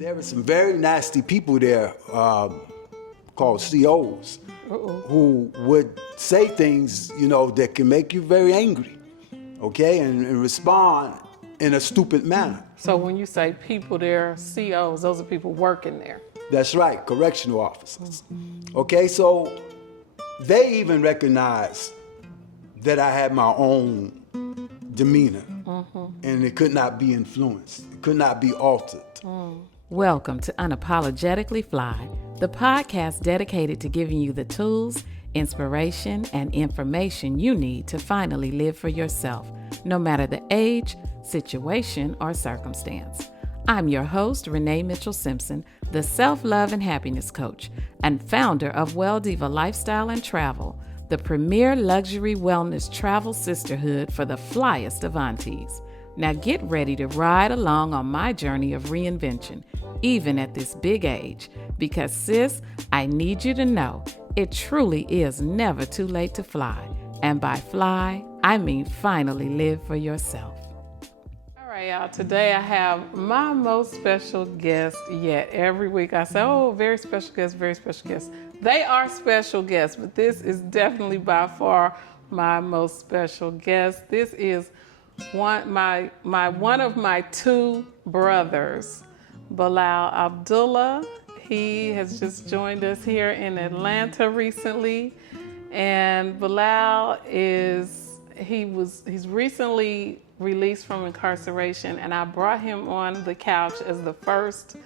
There were some very nasty people there called COs who would say things, that can make you very angry, okay, and respond in a stupid manner. So when you say people there, COs, those are people working there. That's right, correctional officers. Okay, so they even recognized that I had my own demeanor, and it could not be influenced, it could not be altered. Welcome to Unapologetically Fly, the podcast dedicated to giving you the tools, inspiration, and information you need to finally live for yourself, no matter the age, situation, or circumstance. I'm your host, Renee Mitchell-Simpson, the self-love and happiness coach and founder of Well Diva Lifestyle and Travel, the premier luxury wellness travel sisterhood for the flyest of aunties. Now get ready to ride along on my journey of reinvention, even at this big age, because sis, I need you to know it truly is never too late to fly. And by fly, I mean finally live for yourself. All right, y'all, today I have my most special guest yet. Every week I say, oh, very special guest, very special guest. They are special guests, but this is definitely by far my most special guest. This is one of my two brothers, Bilal Abdullah. He has just joined us here in Atlanta recently, and Bilal he's recently released from incarceration, and I brought him on the couch as the first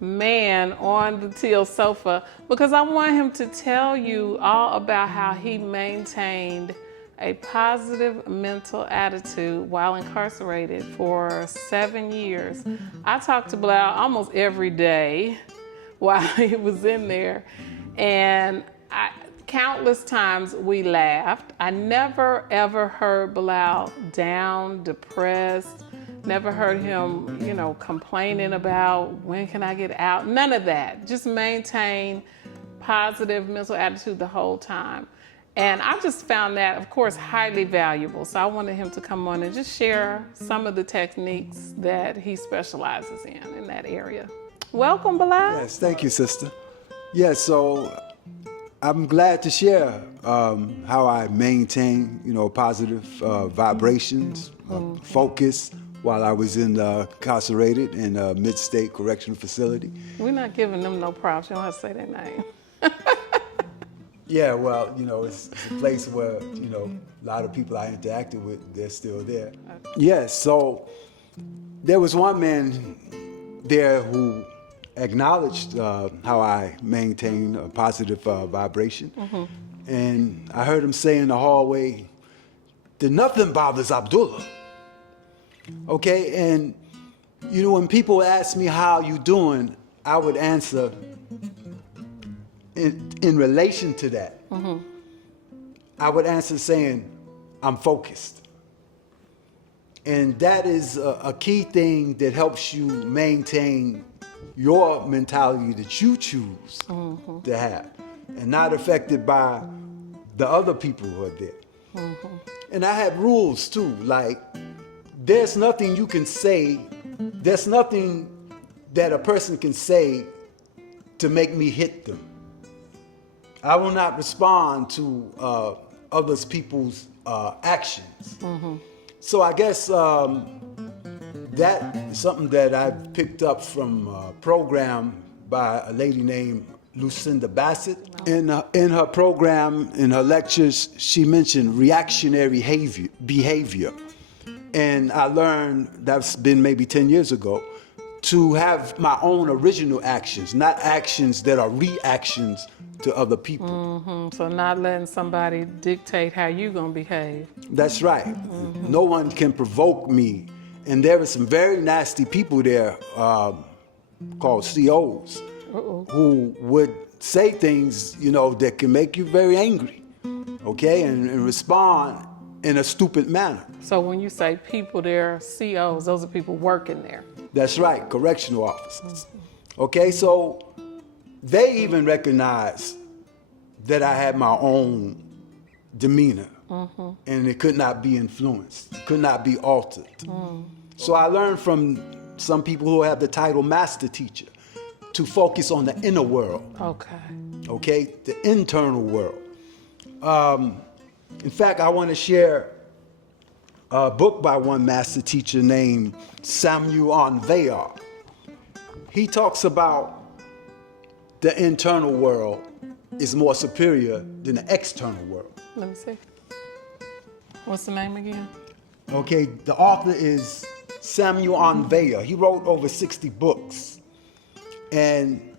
man on the teal sofa because I want him to tell you all about how he maintained a positive mental attitude while incarcerated for 7 years. I talked to Bilal almost every day while he was in there, and countless times we laughed. I never ever heard Bilal down, depressed, never heard him, complaining about when can I get out, none of that. Just maintain positive mental attitude the whole time. And I just found that, of course, highly valuable. So I wanted him to come on and just share some of the techniques that he specializes in that area. Welcome, Bilal. Yes, thank you, sister. Yes, so I'm glad to share how I maintain, positive vibrations, focus while I was incarcerated in a mid-state correctional facility. We're not giving them no props. You don't have to say their name. Yeah, well, it's a place where, a lot of people I interacted with, they're still there. Okay. Yes, so there was one man there who acknowledged how I maintain a positive vibration. And I heard him say in the hallway that nothing bothers Abdullah. Okay, and when people ask me how you doing, I would answer in relation to that. I would answer saying, I'm focused. And that is a key thing that helps you maintain your mentality that you choose to have and not affected by the other people who are there. And I have rules too, like there's nothing you can say, there's nothing that a person can say to make me hit them. I will not respond to other people's actions. So I guess that is something that I picked up from a program by a lady named Lucinda Bassett. In her program, in her lectures, she mentioned reactionary behavior. And I learned, that's been maybe 10 years ago, to have my own original actions, not actions that are reactions to other people. So not letting somebody dictate how you're going to behave. That's right. No one can provoke me. And there were some very nasty people there called COs who would say things, that can make you very angry, okay, and respond in a stupid manner. So when you say people there, COs, those are people working there. That's right, correctional officers. Okay, so they even recognized that I had my own demeanor, and it could not be influenced, it could not be altered. So I learned from some people who have the title master teacher, to focus on the inner world. Okay, the internal world. In fact, I want to share a book by one master teacher named Samuel Onvear. He talks about the internal world is more superior than the external world. Let me see. What's the name again? Okay, the author is Samuel Onvear. He wrote over 60 books. And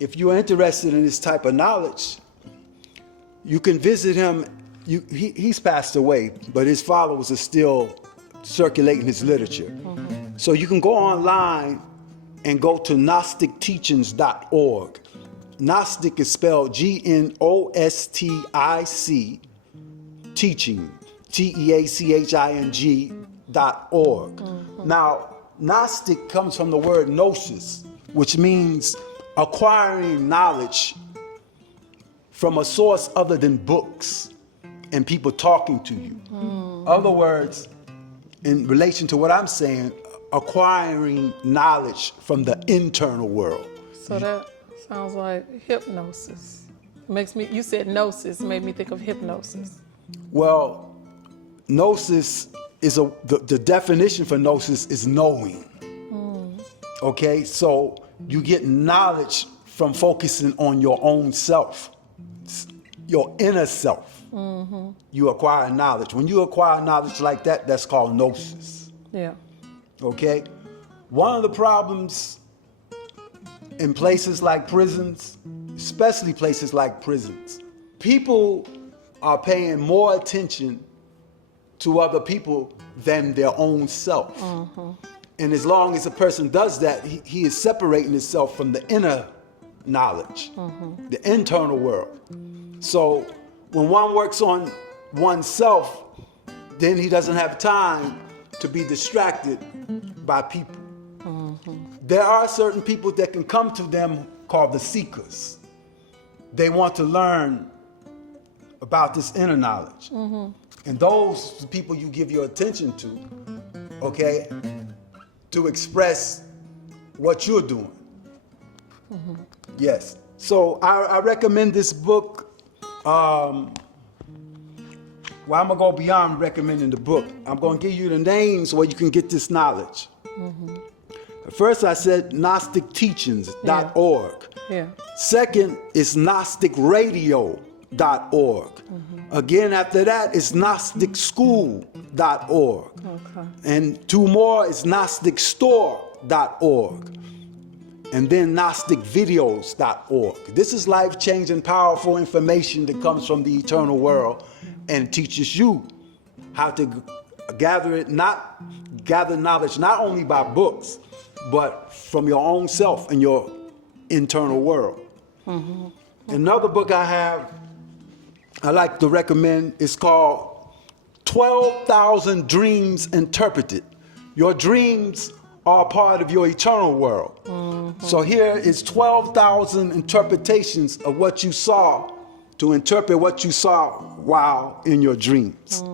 if you're interested in this type of knowledge, you can visit him. He's passed away, but his followers are still circulating his literature. So you can go online and go to GnosticTeachings.org. Gnostic is spelled Gnostic, teaching, TEACHING.org. Now, Gnostic comes from the word gnosis, which means acquiring knowledge from a source other than books and people talking to you. Other words, in relation to what I'm saying, acquiring knowledge from the internal world. So that sounds like hypnosis. You said gnosis, made me think of hypnosis. Well, gnosis is the definition for gnosis is knowing. Okay, so you get knowledge from focusing on your own self, your inner self. You acquire knowledge. When you acquire knowledge like that, that's called gnosis. Yeah. Okay? One of the problems in places like prisons, especially places like prisons, people are paying more attention to other people than their own self. And as long as a person does that, he is separating himself from the inner knowledge, the internal world. So when one works on oneself, then he doesn't have time to be distracted by people. There are certain people that can come to them called the seekers. They want to learn about this inner knowledge. And those people you give your attention to, okay, to express what you're doing. Yes. So I recommend this book. Well, I'm going to go beyond recommending the book. I'm going to give you the names where you can get this knowledge. First, I said GnosticTeachings.org. Yeah. Second is GnosticRadio.org. Again, after that is GnosticSchool.org. And two more is GnosticStore.org. And then GnosticVideos.org. This is life-changing, powerful information that comes from the eternal world and teaches you how to gather knowledge not only by books, but from your own self and your internal world. Another book I like to recommend is called 12,000 Dreams Interpreted. Your dreams are part of your eternal world. So here is 12,000 interpretations of what you saw to interpret what you saw while in your dreams.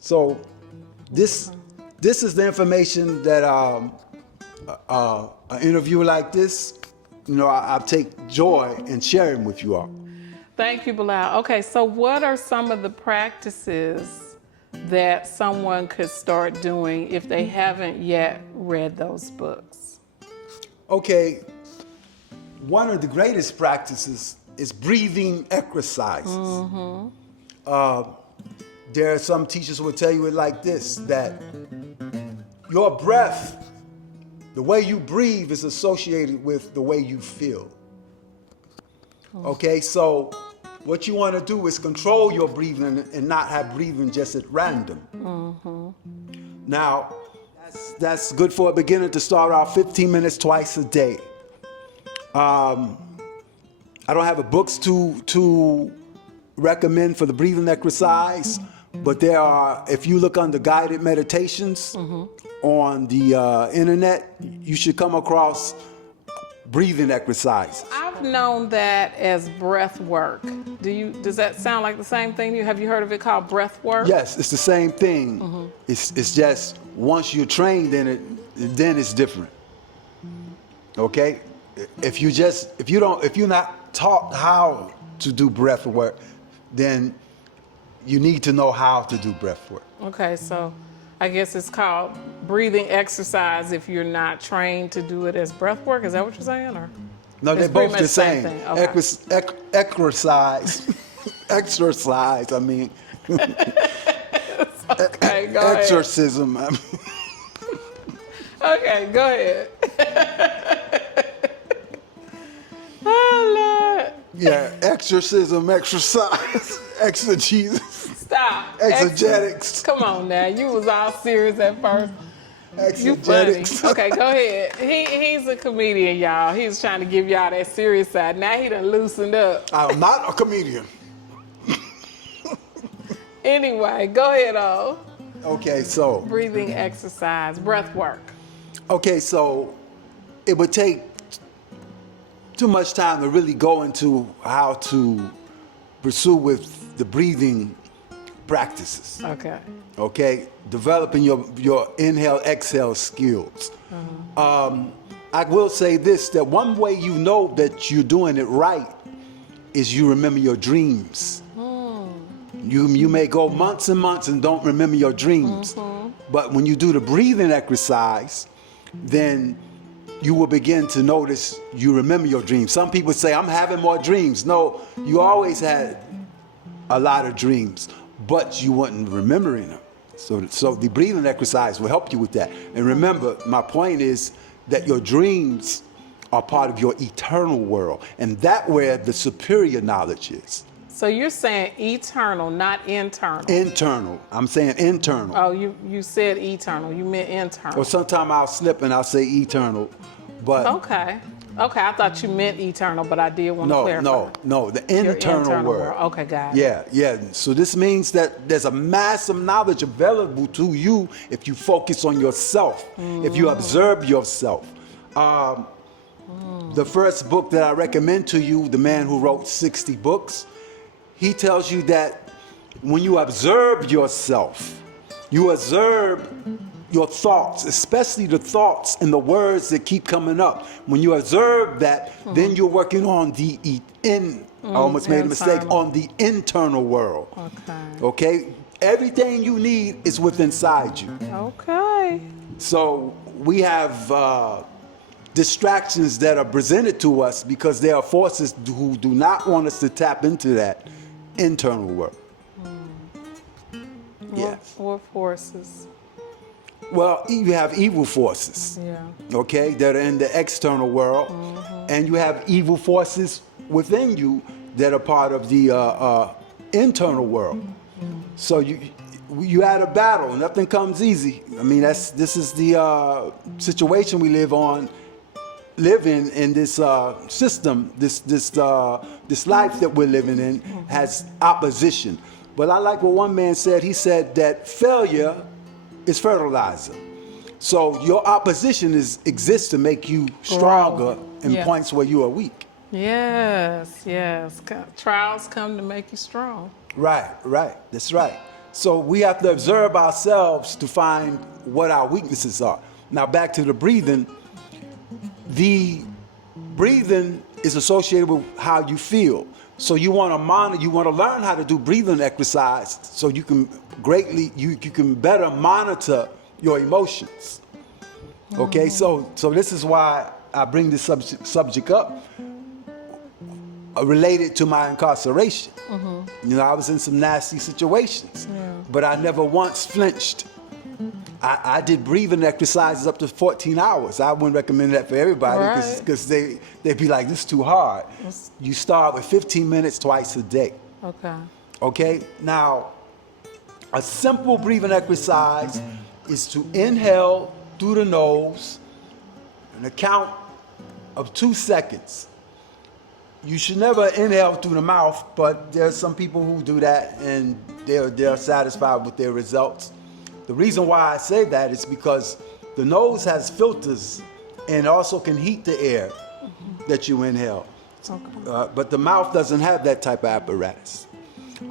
So this is the information that an interview like this, I take joy in sharing with you all. Thank you, Bilal. Okay, so what are some of the practices that someone could start doing if they haven't yet read those books? Okay, one of the greatest practices is breathing exercises. There are some teachers who will tell you it like this, that your breath, the way you breathe is associated with the way you feel. Okay, so what you want to do is control your breathing and not have breathing just at random. Now, that's good for a beginner to start out 15 minutes twice a day. I don't have books to recommend for the breathing exercise, but there are, if you look under guided meditations on the internet, you should come across breathing exercise. I've known that as breath work. Does that sound like the same thing to you? Have you heard of it called breath work? Yes, it's the same thing. It's just once you're trained in it, then it's different. Okay? If you're not taught how to do breath work, then you need to know how to do breath work. Okay, so I guess it's called breathing exercise if you're not trained to do it as breath work. Is that what you're saying? Or No, they're it's pretty both much the same. thing. Okay. Exercise. Exercise, I mean. Okay, go ahead. Exorcism. I mean. Okay, go ahead. Oh, Lord. Yeah, exorcism, exercise, exegesis, Stop. exegetics. Come on now. You was all serious at first. You funny. Exegetics. Okay, go ahead. He's a comedian, y'all. He was trying to give y'all that serious side. Now he done loosened up. I'm not a comedian. Anyway, go ahead, O. Okay, so Breathing exercise, breath work. It would take too much time to really go into how to pursue with the breathing practices. Okay. Okay, developing your inhale exhale skills. I will say this, that one way you know that you're doing it right is you remember your dreams. You may go months and months and don't remember your dreams, but when you do the breathing exercise, then you will begin to notice you remember your dreams. Some people say, I'm having more dreams. No, you always had a lot of dreams, but you weren't remembering them. So the breathing exercise will help you with that. And remember, my point is that your dreams are part of your eternal world, and that's where the superior knowledge is. So you're saying eternal, not internal. Internal. I'm saying internal. Oh, you said eternal. You meant internal. Or sometimes I'll slip and I'll say eternal, but Okay. Okay, I thought you meant eternal, but I did want to clarify. no, the Your internal world. Okay, got it. Yeah. So this means that there's a massive knowledge available to you if you focus on yourself, if you observe yourself. The first book that I recommend to you, the man who wrote 60 books, he tells you that when you observe yourself, you observe your thoughts, especially the thoughts and the words that keep coming up. When you observe that, then you're working on I almost made a mistake, on the internal world. Okay? Everything you need is within inside you. Okay. So we have distractions that are presented to us because there are forces who do not want us to tap into that internal world. Yes. What forces? Well, you have evil forces, okay, that are in the external world, and you have evil forces within you that are part of the internal world. So you had a battle. Nothing comes easy. I mean, this is the situation we live in this system. This life that we're living in has opposition. But I like what one man said. He said that failure is fertilizer. So your opposition exists to make you stronger in points where you are weak. Yes. Trials come to make you strong. Right. That's right. So we have to observe ourselves to find what our weaknesses are. Now back to the breathing. The breathing is associated with how you feel. So you want to learn how to do breathing exercise so you can you can better monitor your emotions. Okay, so this is why I bring this subject up related to my incarceration. You know, I was in some nasty situations, but I never once flinched. I did breathing exercises up to 14 hours. I wouldn't recommend that for everybody because they'd be like, this is too hard. You start with 15 minutes twice a day. Okay, now a simple breathing exercise is to inhale through the nose and a count of 2 seconds. You should never inhale through the mouth, but there's some people who do that and they're satisfied with their results. The reason why I say that is because the nose has filters and also can heat the air that you inhale. But the mouth doesn't have that type of apparatus.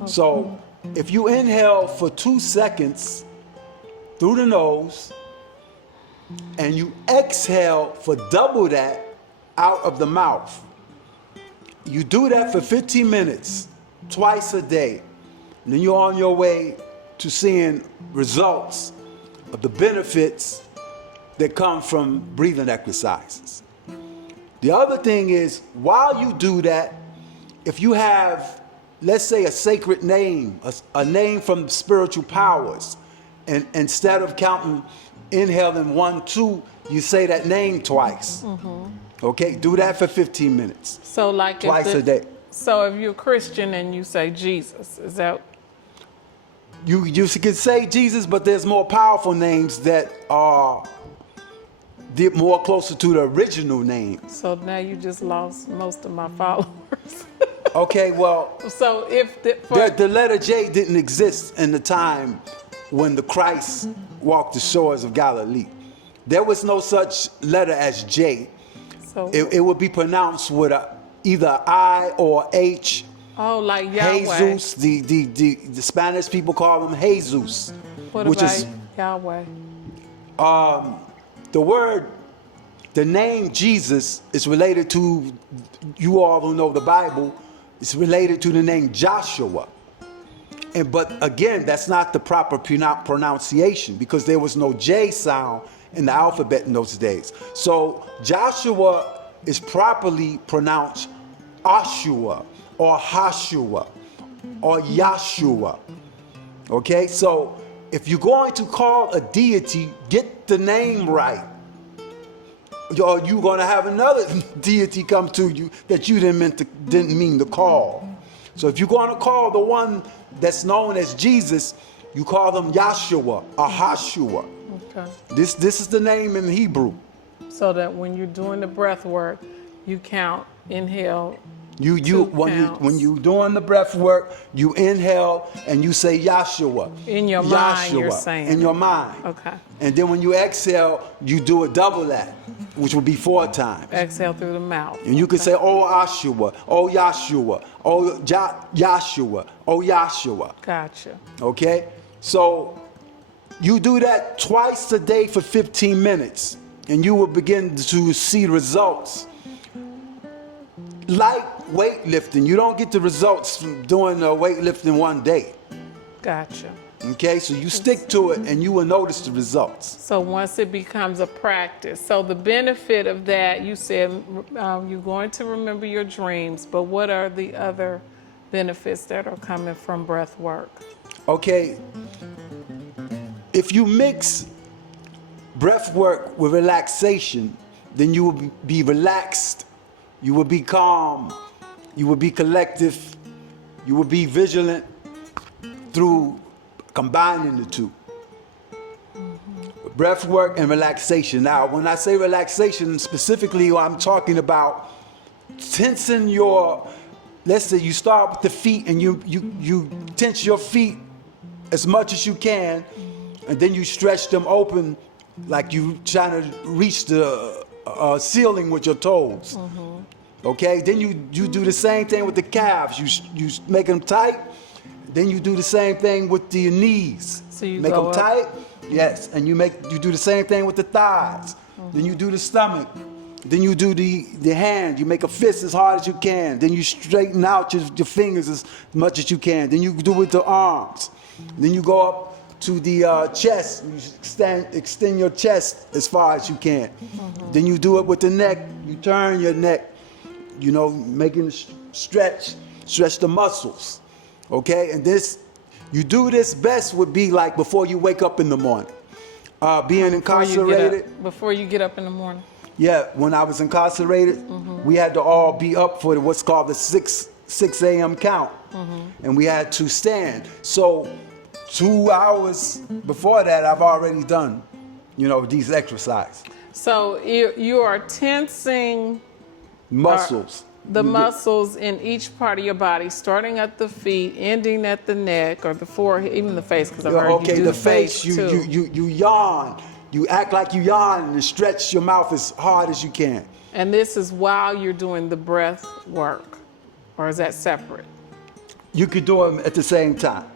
So if you inhale for 2 seconds through the nose and you exhale for double that out of the mouth. You do that for 15 minutes, twice a day. And then you're on your way to seeing results of the benefits that come from breathing exercises. The other thing is, while you do that, if you have, let's say, a sacred name, a name from spiritual powers, and instead of counting, inhaling 1, 2, you say that name twice. Okay, do that for 15 minutes. So like twice a day. So if you're Christian and you say Jesus, is that? You can say Jesus, but there's more powerful names that are more closer to the original name. So now you just lost most of my followers. Okay, well, so if the letter J didn't exist in the time when the Christ walked the shores of Galilee. There was no such letter as J. So it would be pronounced with either I or H. Oh, like Yahweh. Jesus, the Spanish people call him Jesus. What which about is Yahweh? The name Jesus is related to, you all who know the Bible, it's related to the name Joshua. But again, that's not the proper pronunciation because there was no J sound in the alphabet in those days. So Joshua is properly pronounced Ashua or Hashua or Yahshua. Okay, so if you're going to call a deity, get the name right. Or you're going to have another deity come to you that you didn't mean to call. So if you're going to call the one that's known as Jesus, you call them Yahshua or Hashua. Okay. This is the name in Hebrew. So that when you're doing the breath work, you count, inhale. When you doing the breath work, you inhale and you say Yahshua. In your mind, you're saying. In your mind. Okay. And then when you exhale, you do a double that, which would be 4 times. Exhale through the mouth. And you can say, oh Ashua, oh Yahshua, oh Yahshua, oh Yahshua. Gotcha. Okay? So you do that twice a day for 15 minutes, and you will begin to see results. Like weightlifting, you don't get the results from doing weightlifting one day. Gotcha. Okay, so you stick to it and you will notice the results. So once it becomes a practice, so the benefit of that, you said you're going to remember your dreams, but what are the other benefits that are coming from breath work? Okay, if you mix breath work with relaxation, then you will be relaxed, you will be calm, you will be collective, you will be vigilant through combining the two. Breath work and relaxation. Now, when I say relaxation, specifically, I'm talking about tensing your, let's say you start with the feet and you tense your feet as much as you can, and then you stretch them open like you trying to reach the ceiling with your toes. Okay, then you do the same thing with the calves. You make them tight. Then you do the same thing with the knees. So you make go them tight. Yes, and you do the same thing with the thighs. Then you do the stomach. Then you do the hand. You make a fist as hard as you can. Then you straighten out your fingers as much as you can. Then you do it with the arms. Then you go up to the chest. You extend your chest as far as you can. Then you do it with the neck. You turn your neck. You know, making it stretch the muscles. Okay, and you do this best would be like before you wake up in the morning. Being incarcerated. Before you get up in the morning. Yeah, when I was incarcerated, we had to all be up for what's called the 6 a.m. count. And we had to stand. So 2 hours before that, I've already done, these exercises. So you are tensing muscles. The muscles in each part of your body, starting at the feet, ending at the neck or the forehead, even the face, because I've heard you do the face too. You yawn. You act like you yawn and stretch your mouth as hard as you can. And this is while you're doing the breath work, or is that separate? You could do them at the same time.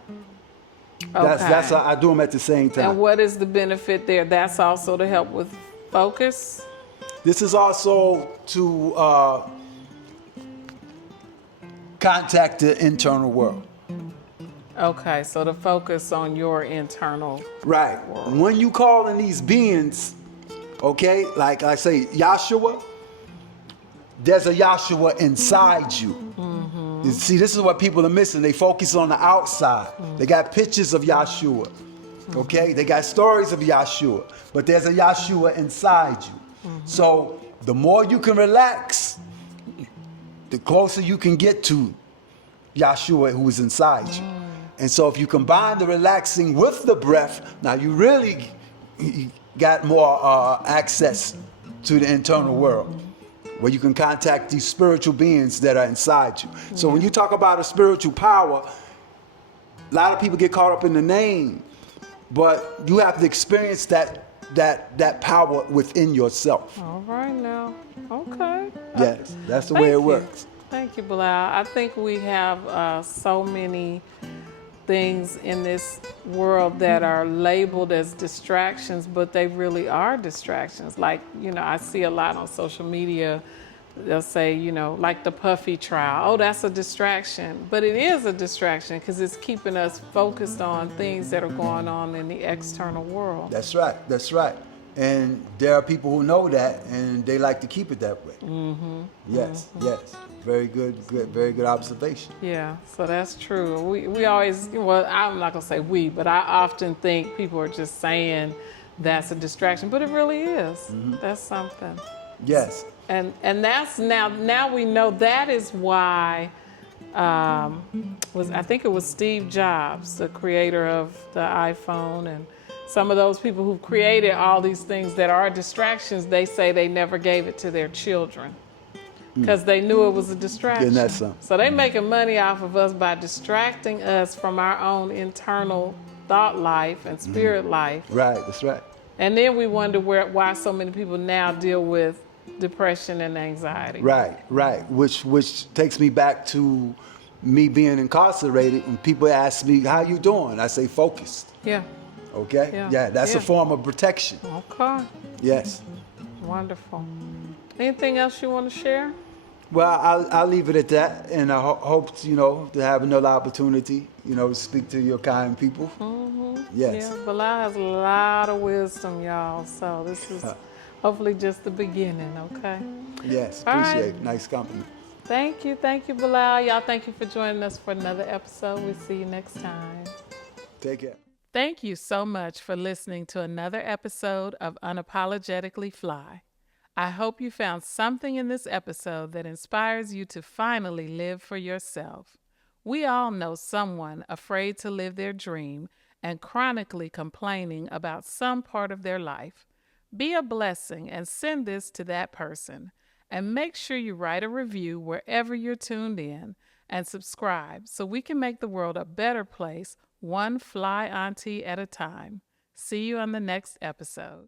That's how I do them at the same time. And what is the benefit there? That's also to help with focus. This is also to contact the internal world. Okay, so the focus on your internal. Right. When you call in these beings, okay, like I say, Yahshua, there's a Yahshua inside you. You see, this is what people are missing. They focus on the outside. They got pictures of Yahshua, okay? They got stories of Yahshua, but there's a Yahshua inside you. So the more you can relax, the closer you can get to Yahshua who is inside you. And so if you combine the relaxing with the breath, now you really got more access to the internal world, where you can contact these spiritual beings that are inside you. So when you talk about a spiritual power, a lot of people get caught up in the name, but you have to experience that power within yourself. All right now. Okay. Yes, that's the way it works. Thank you, Bilal. I think we have so many things in this world that are labeled as distractions, but they really are distractions. Like, I see a lot on social media, they'll say, like the Puffy trial. Oh, that's a distraction. But it is a distraction because it's keeping us focused on things that are going on in the external world. That's right, that's right. And there are people who know that, and they like to keep it that way. Yes, yes. Very good, very good observation. Yeah, so that's true. We always, well, I'm not going to say we, but I often think people are just saying that's a distraction, but it really is. That's something. Yes. And that's now we know that is why I think it was Steve Jobs, the creator of the iPhone, and some of those people who created all these things that are distractions, they say they never gave it to their children because they knew it was a distraction. Yeah, that's something. So they making money off of us by distracting us from our own internal thought life and spirit life. Right, that's right. And then we wonder why so many people now deal with depression and anxiety. Right, right. Which takes me back to me being incarcerated. When people ask me, how you doing? I say focused. Yeah. Okay? Yeah, that's a form of protection. Okay. Yes. Wonderful. Anything else you want to share? Well, I'll leave it at that, and I hope to have another opportunity, to speak to your kind people. Yes. Yeah, Bilal has a lot of wisdom, y'all. So this is hopefully just the beginning, okay? Yes, All appreciate right. it. Nice company. Thank you, Bilal. Y'all, thank you for joining us for another episode. We'll see you next time. Take care. Thank you so much for listening to another episode of Unapologetically Fly. I hope you found something in this episode that inspires you to finally live for yourself. We all know someone afraid to live their dream and chronically complaining about some part of their life. Be a blessing and send this to that person. And make sure you write a review wherever you're tuned in and subscribe so we can make the world a better place, one fly auntie at a time. See you on the next episode.